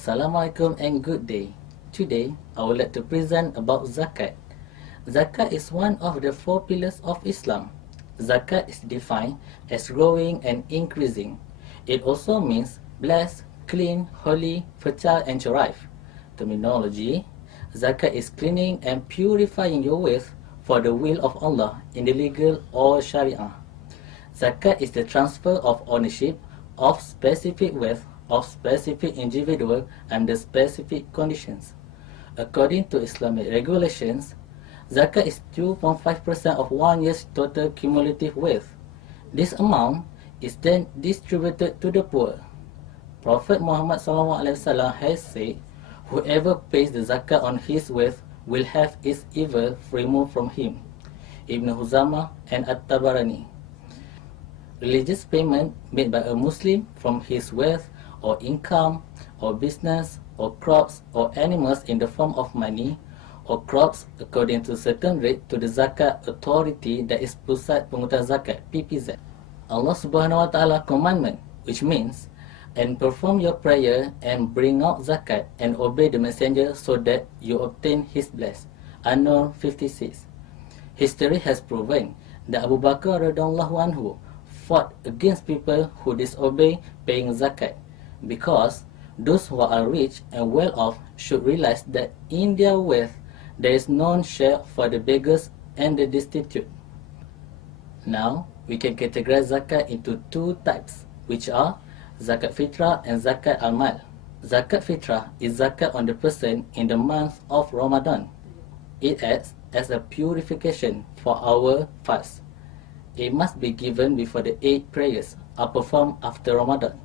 Assalamualaikum and good day. Today, I would like to present about zakat. Zakat is one of the four pillars of Islam. Zakat is defined as growing and increasing. It also means blessed, clean, holy, fertile, and derived. Terminology: zakat is cleaning and purifying your wealth for the will of Allah in the legal or Sharia. Zakat is the transfer of ownership of specific wealth of specific individual under specific conditions. According to Islamic regulations, zakat is 2.5% of 1 year's total cumulative wealth. This amount is then distributed to the poor. Prophet Muhammad SAW has said, whoever pays the zakat on his wealth will have its evil removed from him. Ibn Huzamah and At-Tabarani. Religious payment made by a Muslim from his wealth or income or business or crops or animals in the form of money or crops according to certain rate to the zakat authority, that is Pusat Pengurusan Zakat, PPZ. Allah Subhanahu Wa Ta'ala commandment, which means, and perform your prayer and bring out zakat and obey the messenger so that you obtain his bless. An-Nur 56. History has proven that Abu Bakr radhiyallahu anhu fought against people who disobey paying zakat, because those who are rich and well off should realize that in their wealth there is no share for the beggars and the destitute. Now, we can categorize zakat into two types, which are zakat fitrah and zakat al-mal. Zakat fitrah is zakat on the person in the month of Ramadan. It acts as a purification for our fast. It must be given before the 8 prayers are performed after Ramadan.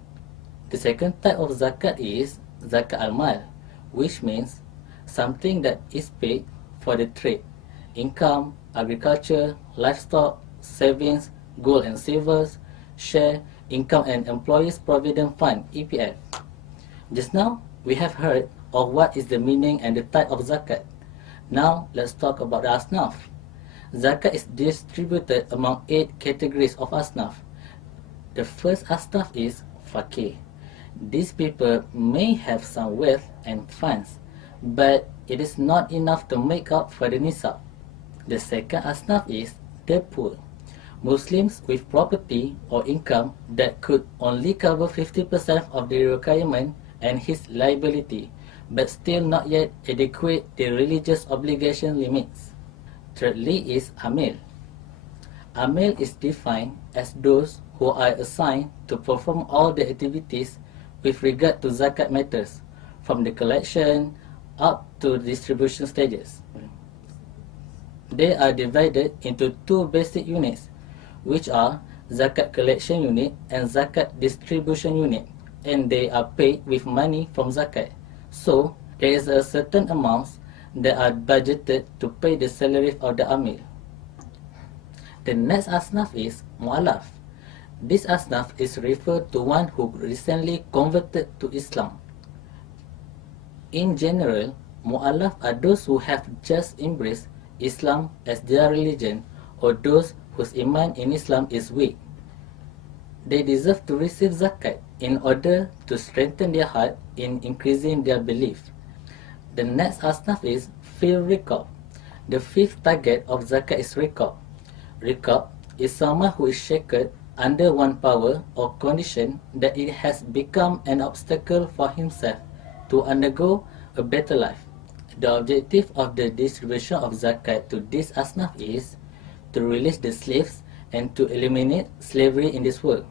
The second type of zakat is zakat al-mal, which means something that is paid for the trade, income, agriculture, livestock, savings, gold and silvers, share, income and employees provident fund, EPF. Just now, we have heard of what is the meaning and the type of zakat. Now, let's talk about the asnaf. Zakat is distributed among 8 categories of asnaf. The first asnaf is faqih. These people may have some wealth and funds, but it is not enough to make up for the nisab. The second asnaf is the poor. Muslims with property or income that could only cover 50% of the requirement and his liability, but still not yet adequate the religious obligation limits. Thirdly is amil. Amil is defined as those who are assigned to perform all the activities with regard to zakat matters, from the collection up to distribution stages. They are divided into 2 basic units, which are zakat collection unit and zakat distribution unit, and they are paid with money from zakat. So, there is a certain amounts that are budgeted to pay the salary of the amil. The next asnaf is mu'alaf. This asnaf is referred to one who recently converted to Islam. In general, mu'alaf are those who have just embraced Islam as their religion, or those whose iman in Islam is weak. They deserve to receive zakat in order to strengthen their heart in increasing their belief. The next asnaf is fil riqab. The fifth target of zakat is riqab. Riqab is someone who is shackled under one power or condition that it has become an obstacle for himself to undergo a better life. The objective of the distribution of zakat to this asnaf is to release the slaves and to eliminate slavery in this world,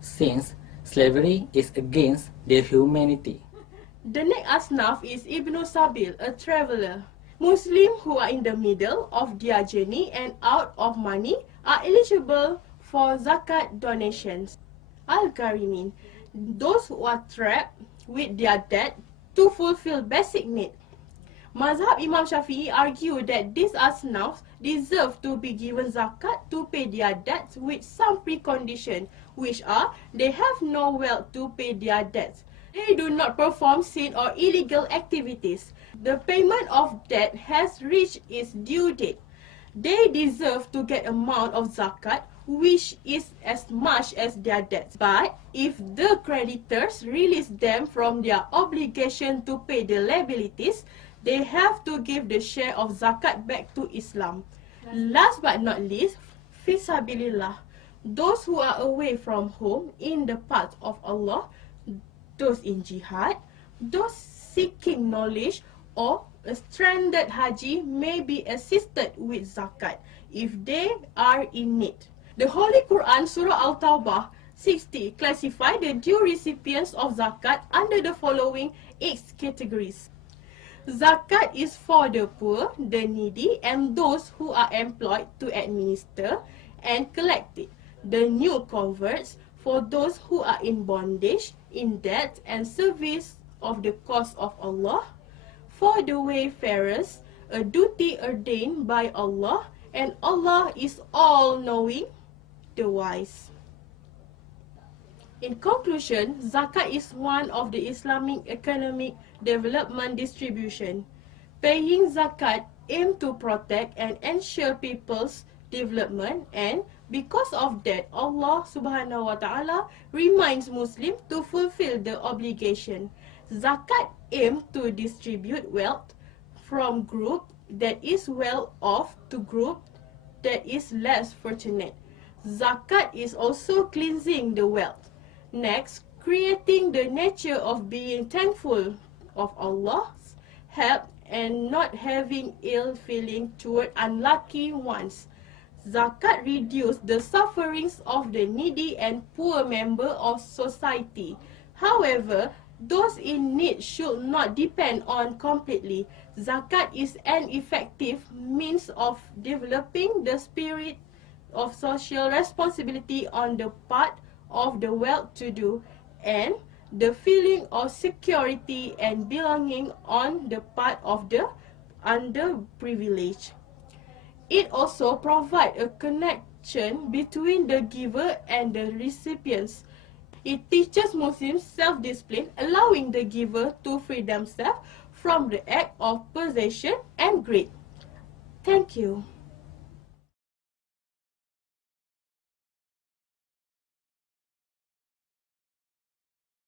since slavery is against their humanity. The next asnaf is Ibn Sabil, a traveller. Muslims who are in the middle of their journey and out of money are eligible for zakat donations. Al-Gharimin, those who are trapped with their debt to fulfill basic need. Mazhab Imam Shafi'i argue that these asnafs deserve to be given zakat to pay their debts with some precondition, which are they have no wealth to pay their debts, they do not perform sin or illegal activities, the payment of debt has reached its due date, they deserve to get amount of zakat which is as much as their debts. But if the creditors release them from their obligation to pay the liabilities, they have to give the share of zakat back to Islam. Last but not least, fisabilillah, those who are away from home in the path of Allah, those in jihad, those seeking knowledge, or a stranded haji may be assisted with zakat if they are in need. The Holy Quran Surah Al-Tawbah 60 classify the due recipients of zakat under the following 8 categories. Zakat is for the poor, the needy, and those who are employed to administer and collect it. The new converts, for those who are in bondage, in debt, and service of the cause of Allah. For the wayfarers, a duty ordained by Allah, and Allah is all-knowing, the wise. In conclusion, zakat is one of the Islamic economic development distribution. Paying zakat aims to protect and ensure people's development, and because of that, Allah subhanahu wa ta'ala reminds Muslims to fulfill the obligation. Zakat aims to distribute wealth from group that is well off to group that is less fortunate. Zakat is also cleansing the wealth. Next, creating the nature of being thankful of Allah's help and not having ill feeling toward unlucky ones. Zakat reduces the sufferings of the needy and poor member of society. However, those in need should not depend on completely. Zakat is an effective means of developing the spirit of social responsibility on the part of the well-to-do and the feeling of security and belonging on the part of the underprivileged. It also provides a connection between the giver and the recipients. It teaches Muslims self-discipline, allowing the giver to free themselves from the act of possession and greed. Thank you.